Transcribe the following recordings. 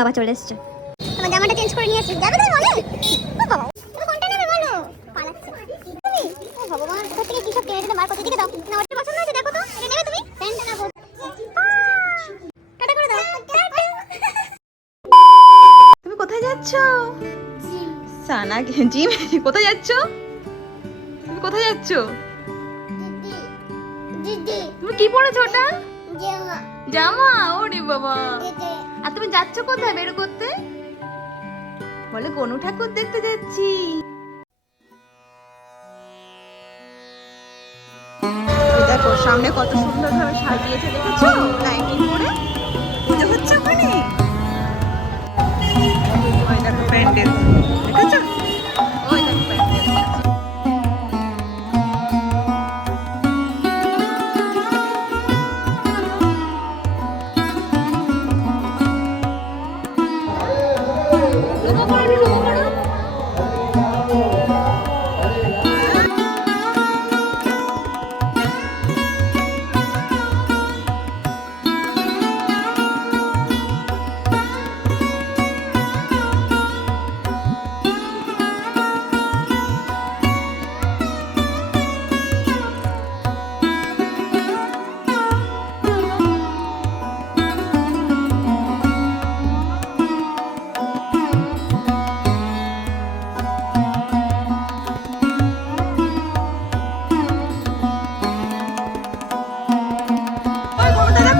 বাবা চলে এসেছে। আমার জামাটা চেঞ্জ করে নিয়ে আসি। যাবে তুমি বলে? ও বাবা, তুমি কোনটা নেবে বলো? পালাচ্ছে। তুমি? ও ভগবান, কোথা থেকে কি সব কিনে দিলে মার কোথা থেকে দাও? না ওটা পছন্দ হয়েছে দেখো তো। এটা নেবে তুমি? প্যান্টটা না বল। টাটা করে দাও। তুমি কোথায় যাচ্ছ? সানা জিম। কোথায় যাচ্ছ? তুমি কোথায় যাচ্ছ? দিদি তুমি কি পরেছো ওটা? জামা জামা? ওরে বাবা। দিদি আর তুমি যাচ্ছ কোথায় বের করতে? বলে গনু ঠাকুর দেখতে যাচ্ছি। দেখো সামনে কত সুন্দর ভাবে সাজিয়েছে, দেখেছো? লাইটিং করে পুজো হচ্ছে ওখানে। ওই দেখো প্যান্ডেল, দেখেছো? ওই দেখো প্যান্ডেল।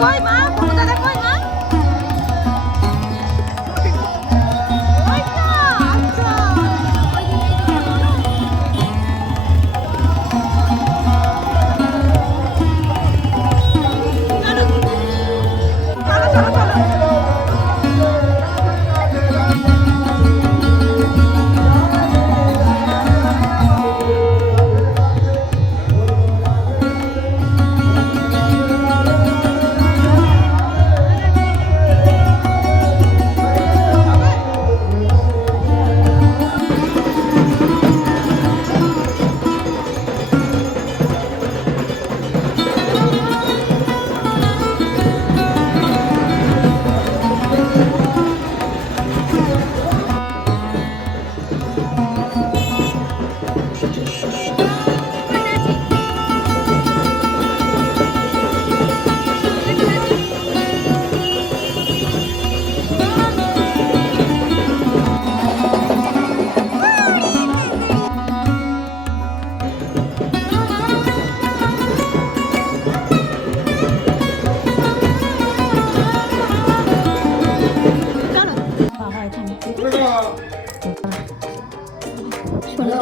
কই মা? কোন দাদা কই মা? ওইটা আচ্ছা। চলো চলো চলো।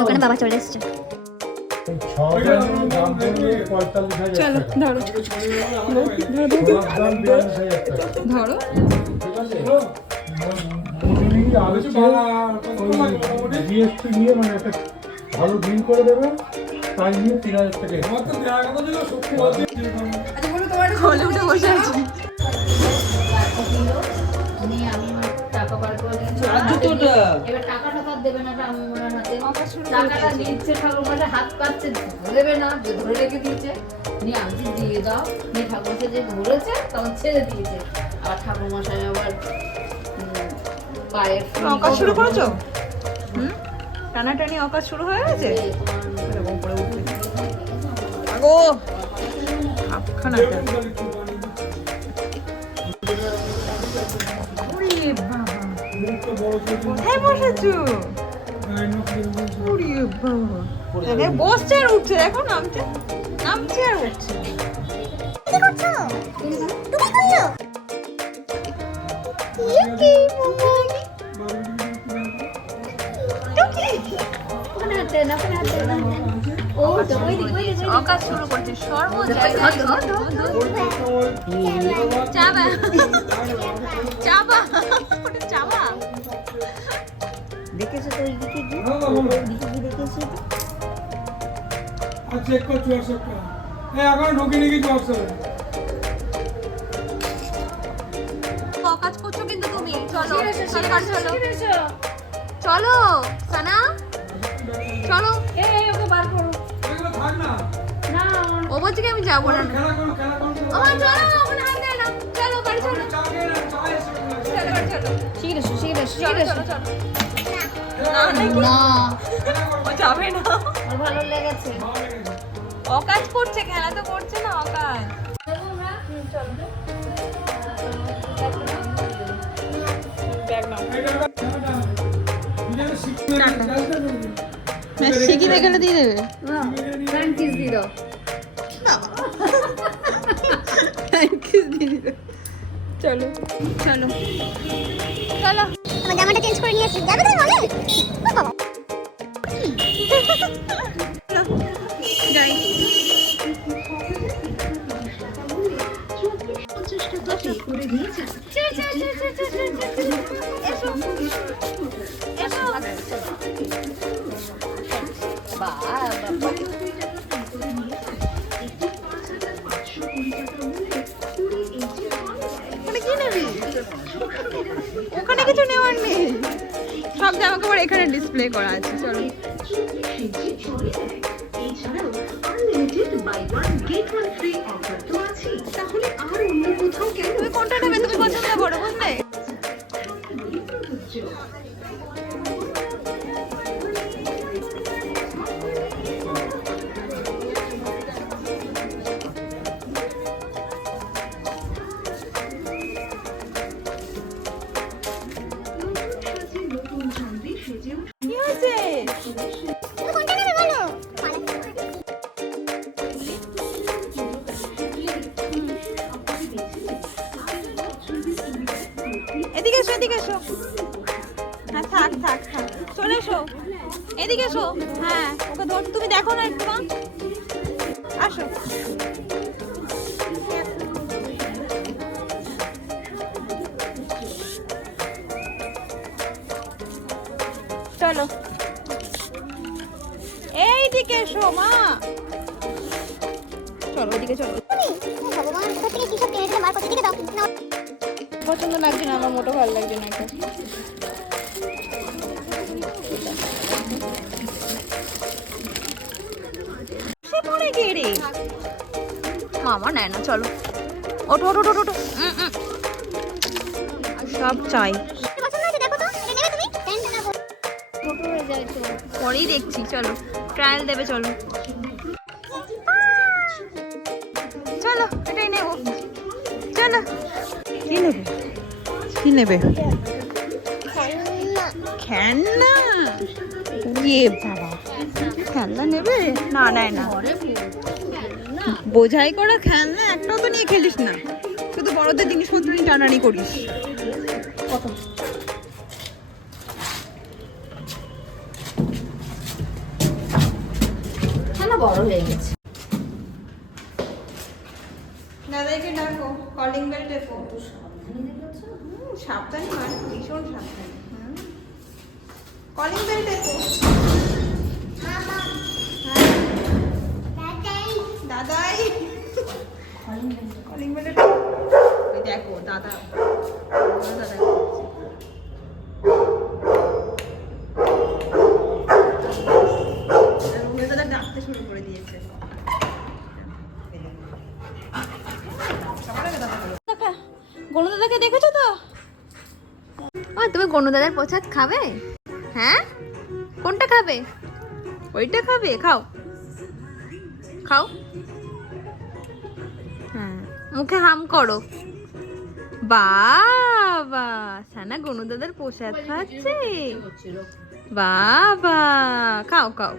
দোকানে বাবা চলে এসেছে। চলো ধরো ধরো। জিএসটি নিয়ে মানে একটা ভালো বিল করে দেবে, তাই নিয়ে 3000 টাকা। হলে উঠে বসে আছি। এবার টাকাটা তো দেবে না ঠাকুমার হাতে, টাকাটা দিচ্ছে ঠাকুমার হাত পাচ্ছে, ধরবে না, ধরে রেখে দিয়েছে, নিয়ে আমি দিয়ে দাও, নিয়ে ঠাকুমাকে যে ধরেছে তখন ছেড়ে দিয়েছে। আর ঠাকুরমশাই আবার পায়ের অকাজ শুরু করেছো? টানাটানি অকাজ শুরু হয়ে গেছে। এরকম করে উঠবে আগো আপখানাটা। ওরে বাবা, কোথায় বসেছো? ওরে বাবা, বসছে আর উঠছে, দেখো নামছে নামছে আর উঠছে। কি করছো? তুমি করছো? কি ওখানে হাত দে না, ওখানে হাত দে না। ও তো ওই দিক অকাজ শুরু করছে সর্বজায়গায়। চাবা চাবা ওটা চাবা। দেখেছো তো এইদিকে কি? এইদিকে কি দেখেছি? চেক করছি হোয়াটসঅ্যাপটা। এখন ঢুকিনি কিছু হোয়াটসঅ্যাপে। অকাজ করছো কিন্তু তুমি। চলো চলো চলো চলো সানা চলো। ওকে বার করো। এগুলো থাক না। না ও বলছে কি আমি যাবো না। খেলা করো খেলা করো। আমার চলো ওখানে হাত দেয় না। চলো বাড়ি চলো। চা খেয়ে না, চা এসে চলো বাড়ি চলো শিখে এসো শিখে এসো চলো শিখে এসো চলো চলো না নাকি না ও যাবে না আমার ভালো লেগেছে অকাজ করছে, খেলা তো করছে না অকাজ। শিখিয়ে গেলে দিয়ে দেবে ফ্রাইড চিজ দিয়ে দাও চলো চলো চলো আমার জামাটা চেঞ্জ করে নিয়েছি, যাবে তুমি মলে? ও বাবা, যাই ওখানে কি নেবি? ওখানে কিছু নেওয়ার নেই, সব জামা কাপড় এখানে ডিসপ্লে করা আছে। চলো তুমি কোনটা নেবে? তুমি পছন্দ করো, বুঝলে? কি হয়েছে? তুমি কোনটা নেবে বলো? পালাচ্ছে। এদিকে এসো, এদিকে এসো। হ্যাঁ থাক থাক থাক, চলে এসো, এদিকে এসো। হ্যাঁ ওকে ধর, তুমি দেখো না একটু, মা আসো। চলো এইদিকে এসো মা, চলো ওইদিকে চলো। তুমি, ও ভগবান, কোথা থেকে কি সব কিনে দিলে মার, কোথা থেকে দাও না। পছন্দ লাগছে না, আমার মোটো ভালো লাগছে না এটা। সে পড়ে গিয়ে রে মামা নেয় না, চলো ওঠো ওঠো ওঠো ওঠো। সব চাই, পছন্দ হয়েছে দেখো তো, এটা নেবে তুমি? প্যান্টটা না বলো। ছোট হয়ে যায় তো পরেই দেখছি। চলো ট্রায়াল দেবে, চলো চলো এটাই নেবো। চলো কি নেবে? কি নেবে? খেলনা? ইয়ে বাবা, খেলনা নেবে? না নেয় না, বোঝাই করা খেলনা একটাও তো নিয়ে খেলিস না, শুধু বড়দের জিনিসপত্র নিয়ে টানানি করিস। না বড় হয়ে গেছে দাদাকে ডাকো, কলিং বেল টেপো। সাবধানে মানে ভীষণ সাবধানে। কলিং বেল টেপো। দাদাই কলিং বেল টেপো। ওই দেখো দাদা, দাদা দাদা ডাকতে শুরু করে দিয়েছে। গনু দাদাকে দেখেছো তো? তুমি গনু দাদার প্রসাদ খাবে? হ্যাঁ কোনটা খাবে? ওইটা খাবে? খাও খাও। হ্যাঁ মুখে হাম করো। বাবা সানা গনু দাদার প্রসাদ খাচ্ছে। বাবা খাও খাও।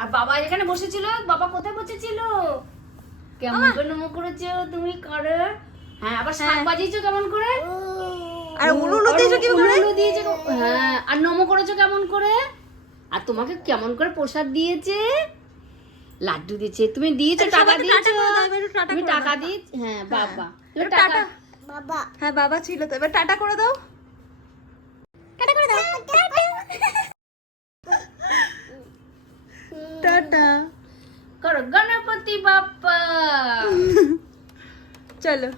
আর বাবা এখানে বসেছিল, বাবা কোথায় বসেছিল? কেমন করে নমো করেছো তুমি করে? হ্যাঁ আবার শাক বাজিয়েছো কেমন করে? আর উলু দিয়েছো কি করে? উলু দিয়েছো, হ্যাঁ আর নমো করেছো কেমন করে? আর তোমাকে কেমন করে প্রসাদ দিয়েছে? লাড্ডু দিয়েছে, তুমি দিয়েছো, টাকা দিয়েছো, তুমি টাকা দিয়েছ। হ্যাঁ বাবা তুমি টাকা, বাবা, হ্যাঁ বাবা ছিল তো, এবার টাটা করে দাও। টাটা করে দাও। টাটা করো গণপতি বাপ্পা। চলো